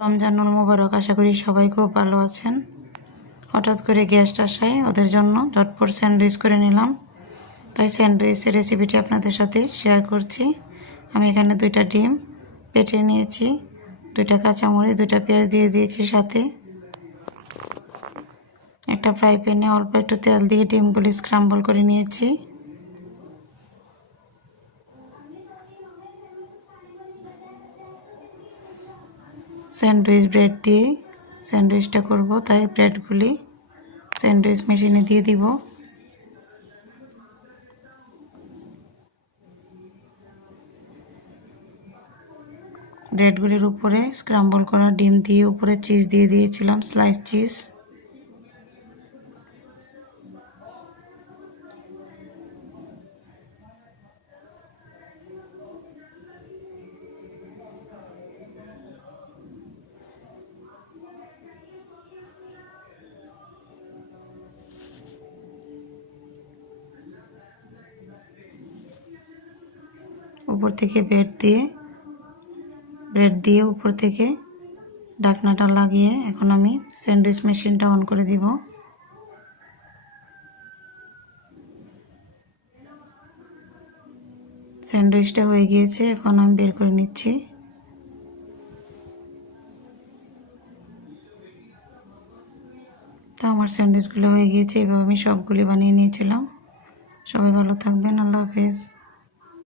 রমজানুল মোবারক। আশা করি সবাই খুব ভালো আছেন। হঠাৎ করে গ্যাস্ট আসায় ওদের জন্য ঝটপট স্যান্ডউইচ করে নিলাম, তাই স্যান্ডউইচের রেসিপিটি আপনাদের সাথে শেয়ার করছি। আমি এখানে 2টা ডিম পেটে নিয়েছি, 2টা কাঁচামরিচ, 2টা পেঁয়াজ দিয়ে দিয়েছি, সাথে একটা ফ্রাই প্যানে অল্প একটু তেল দিয়ে ডিমগুলি স্ক্রাম্বল করে নিয়েছি। স্যান্ডউইচ ব্রেড দিয়ে স্যান্ডউইচটা করব, তাই ব্রেডগুলি স্যান্ডউইচ মেশিনে দিয়ে দিব। ব্রেডগুলির উপরে স্ক্রাম্বল করা ডিম দিয়ে উপরে চিজ দিয়ে দিয়েছিলাম, স্লাইস চিজ। উপর থেকে ব্রেড দিয়ে উপর থেকে ঢাকনাটা লাগিয়ে এখন আমি স্যান্ডউইচ মেশিনটা অন করে দিব। স্যান্ডউইচটা হয়ে গিয়েছে, এখন আমি বের করে নিচ্ছি। তো আমার স্যান্ডউইচগুলো হয়ে গিয়েছে, এভাবে আমি সবগুলি বানিয়ে নিয়েছিলাম। সবাই ভালো থাকবেন, আল্লাহ হাফেজ।